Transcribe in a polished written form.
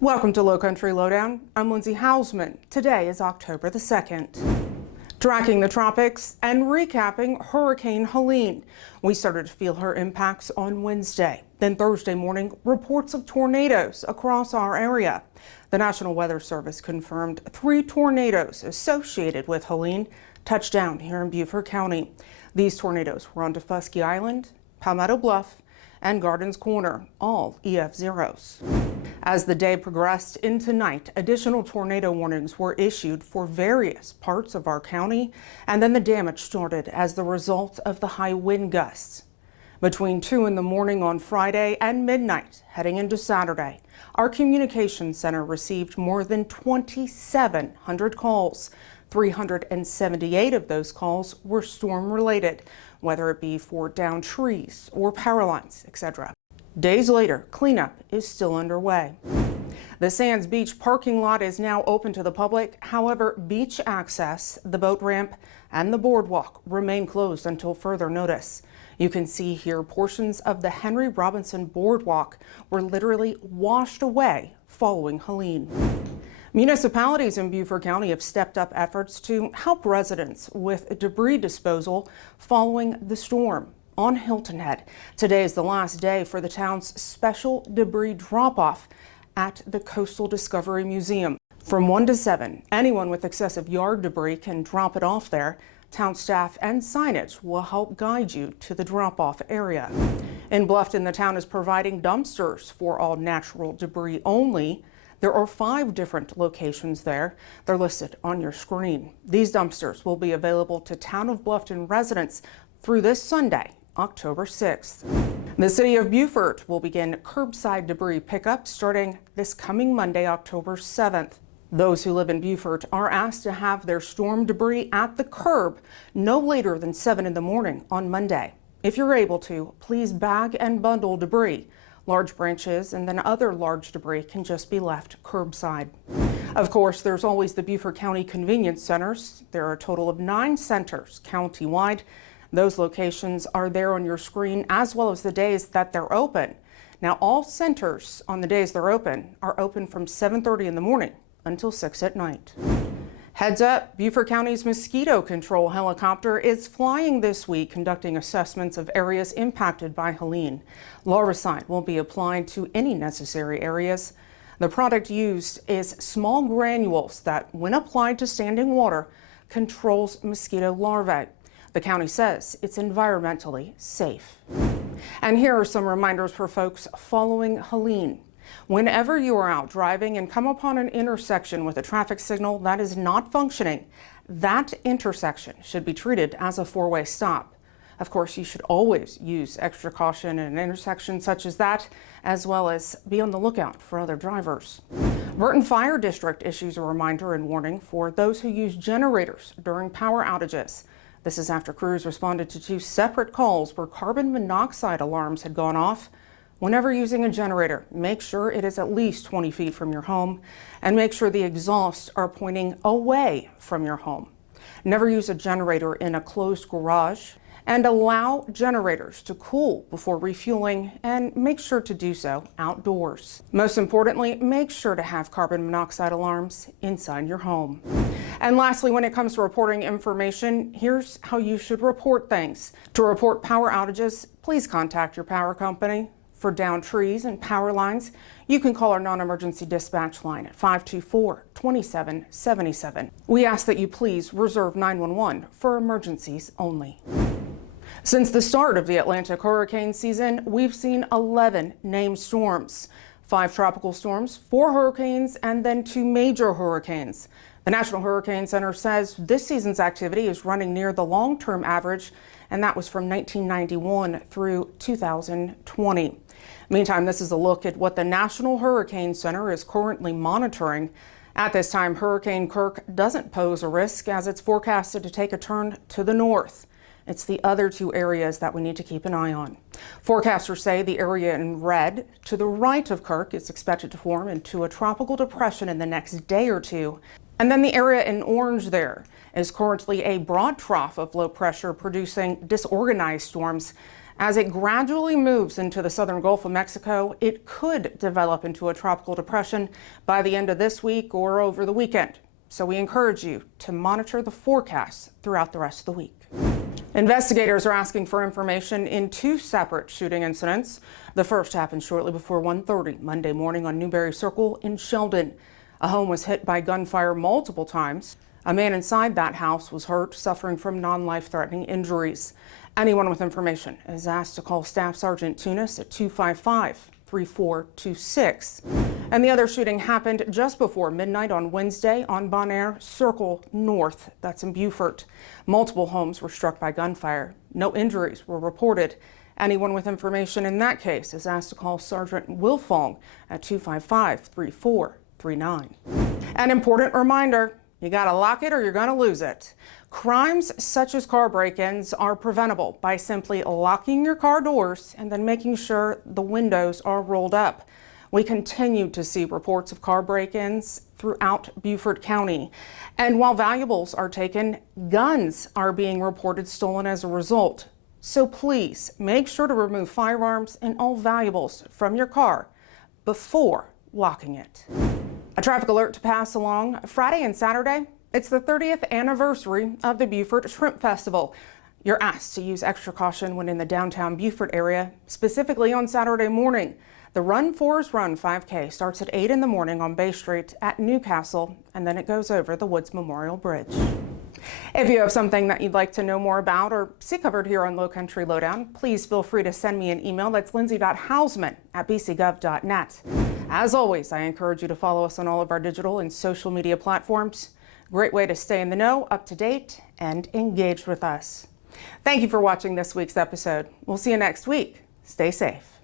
Welcome to Lowcountry Lowdown. I'm Lindsay Hausman. Today is October the 2nd. Tracking the tropics and recapping Hurricane Helene. We started to feel her impacts on Wednesday. Then Thursday morning, reports of tornadoes across our area. The National Weather Service confirmed 3 tornadoes associated with Helene touched down here in Beaufort County. These tornadoes were on Defusky Island, Palmetto Bluff, and Gardens Corner, all EF zeros. As the day progressed into night, additional tornado warnings were issued for various parts of our county, and then the damage started as the result of the high wind gusts. Between 2 in the morning on Friday and midnight heading into Saturday, our communications center received more than 2,700 calls. 378 of those calls were storm related, whether it be for downed trees or power lines, etc. Days later, cleanup is still underway. The Sands Beach parking lot is now open to the public. However, beach access, the boat ramp, and the boardwalk remain closed until further notice. You can see here portions of the Henry Robinson Boardwalk were literally washed away following Helene. Municipalities in Beaufort County have stepped up efforts to help residents with debris disposal following the storm. On Hilton Head, today is the last day for the town's special debris drop-off at the Coastal Discovery Museum. From 1 to 7, anyone with excessive yard debris can drop it off there. Town staff and signage will help guide you to the drop-off area. In Bluffton, the town is providing dumpsters for all natural debris only. There are 5 different locations there. They're listed on your screen. These dumpsters will be available to Town of Bluffton residents through this Sunday, October 6th. The city of Beaufort will begin curbside debris pickup starting this coming Monday, October 7th. Those who live in Beaufort are asked to have their storm debris at the curb no later than 7 in the morning on Monday. If you're able to, please bag and bundle debris. Large branches and then other large debris can just be left curbside. Of course, there's always the Beaufort County Convenience Centers. There are a total of 9 centers countywide. Those locations are there on your screen, as well as the days that they're open. Now, all centers on the days they're open are open from 7:30 in the morning until 6 at night. Heads up, Beaufort County's Mosquito Control helicopter is flying this week, conducting assessments of areas impacted by Helene. Larvicide will be applied to any necessary areas. The product used is small granules that, when applied to standing water, controls mosquito larvae. The county says it's environmentally safe. And here are some reminders for folks following Helene. Whenever you are out driving and come upon an intersection with a traffic signal that is not functioning, that intersection should be treated as a 4-way stop. Of course, you should always use extra caution in an intersection such as that, as well as be on the lookout for other drivers. Burton Fire District issues a reminder and warning for those who use generators during power outages. This is after crews responded to 2 separate calls where carbon monoxide alarms had gone off. Whenever using a generator, make sure it is at least 20 feet from your home and make sure the exhausts are pointing away from your home. Never use a generator in a closed garage and allow generators to cool before refueling, and make sure to do so outdoors. Most importantly, make sure to have carbon monoxide alarms inside your home. And lastly, when it comes to reporting information, here's how you should report things. To report power outages, please contact your power company. For downed trees and power lines, you can call our non-emergency dispatch line at 524-2777. We ask that you please reserve 911 for emergencies only. Since the start of the Atlantic hurricane season, we've seen 11 named storms, 5 tropical storms, 4 hurricanes, and then 2 major hurricanes. The National Hurricane Center says this season's activity is running near the long-term average, and that was from 1991 through 2020. Meantime, this is a look at what the National Hurricane Center is currently monitoring. At this time, Hurricane Kirk doesn't pose a risk as it's forecasted to take a turn to the north. It's the other 2 areas that we need to keep an eye on. Forecasters say the area in red to the right of Kirk is expected to form into a tropical depression in the next day or 2. And then the area in orange there is currently a broad trough of low pressure producing disorganized storms As it gradually moves into the southern Gulf of Mexico, it could develop into a tropical depression by the end of this week or over the weekend. So we encourage you to monitor the forecasts throughout the rest of the week. Investigators are asking for information in two separate shooting incidents. The first happened shortly before 1:30 Monday morning on Newberry Circle in Sheldon. A home was hit by gunfire multiple times. A man inside that house was hurt, suffering from non-life-threatening injuries. Anyone with information is asked to call Staff Sergeant Tunis at 255-3426. And the other shooting happened just before midnight on Wednesday on Bonaire Circle North. That's in Beaufort. Multiple homes were struck by gunfire. No injuries were reported. Anyone with information in that case is asked to call Sergeant Wilfong at 255-3439. An important reminder, you gotta lock it or you're gonna lose it. Crimes such as car break-ins are preventable by simply locking your car doors and then making sure the windows are rolled up. We continue to see reports of car break-ins throughout Beaufort County. And while valuables are taken, guns are being reported stolen as a result. So please make sure to remove firearms and all valuables from your car before locking it. A traffic alert to pass along. Friday and Saturday, it's the 30th anniversary of the Beaufort Shrimp Festival. You're asked to use extra caution when in the downtown Beaufort area, specifically on Saturday morning. The Run Forrest Run 5K starts at 8 in the morning on Bay Street at Newcastle, and then it goes over the Woods Memorial Bridge. If you have something that you'd like to know more about or see covered here on Lowcountry Lowdown, please feel free to send me an email. That's lindsay.hausman@bcgov.net. As always, I encourage you to follow us on all of our digital and social media platforms. Great way to stay in the know, up to date, and engaged with us. Thank you for watching this week's episode. We'll see you next week. Stay safe.